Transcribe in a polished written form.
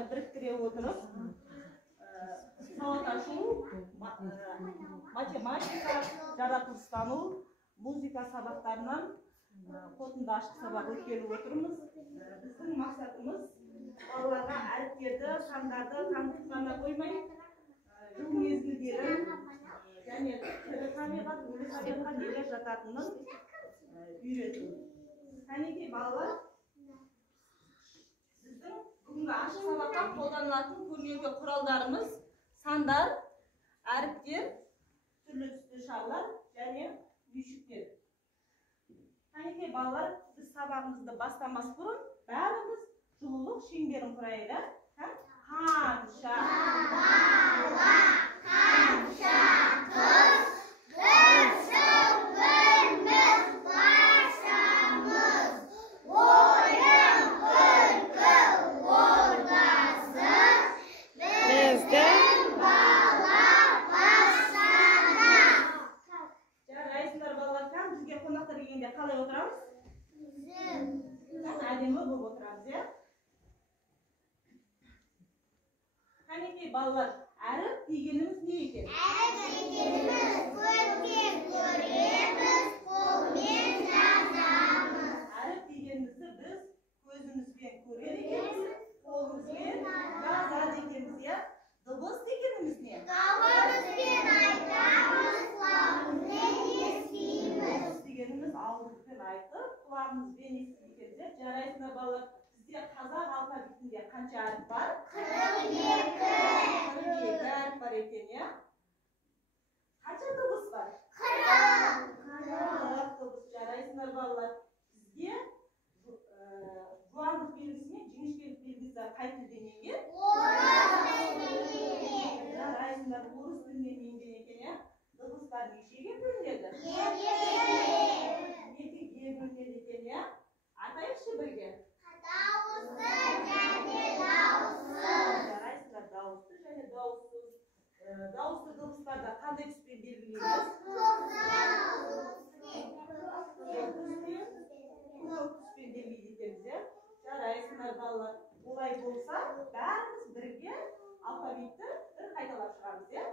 дыбыстарны біріктіре отырып, сауат ашу, математика, жаратылыстану, музыка сабақтарынан қорытынды ашық сабақ өткелі отырмыз. Біздің мақсатымыз балаларға әріптерді, сандарды танытып қана қоймай, жыл мезгілдерін және тірі табиғат, өлі табиғатқа неге жататынын үйрету. Кәнекей балалар, біздің бүгінгі ашық сабаққа қолданылатын көрнекі құралдарымыз сандар, әріптер, түрлі түсті шарлар және үйшіктер. Кәнекей балалар, біз сабағымызды бастамас бұрын бәріміз жылулық шеңберін құрайық. Қанша бала, қанша қыз, бір жыл бірміз баршамыз, ойын күлкі ордасын біздің бала бастады. Жарайсыңдар балалар, бізге қонақтар келгенде қалай отырамыз? Әдемі болып отырамыз, е? Кәнекей балалар, әріп дегеніміз не екен? Әріп дегеніміз көрпен көреміз, қолмен жазамыз. Әріп дегенімізді біз көзімізбен көреді екенбіз, қолымызбен жазады екенбіз, е? Дыбыс дегеніміз не? Дауыспен айтамыз, құлағымызбен естиміз. Дыбыс дегеніміз ауызбен айтып, құлағымызбен естиміз. Жарайсыңдар балалар, бізде қазақ алфавитінде қанша әріп бар? 42 әріп бар екен, е? Қанша дыбыс бар? 40 дыбыс. Жарайсыңдар балалар, бізде жуандық белгісі мен жіңішкелік белгісі қай тілден енген? Орыс тілінен. Жарайсыңдар, орыс тілінен енген екен, е? Дыбыстар нешеге бөлінеді? Екіге бөлінеді екен, е? Атайықшы бірге. Дауысты және дауыссыз. Жарайсыңдар, дауысты және дауыссыз. Дауысты дыбыстарда қандай түспен белгілейміз? Көк түспен белгілейді екенбіз, е? Жарайсыңдар балалар. Олай болса, бәріміз бірге алфавитті бір қайталап шығамыз, е?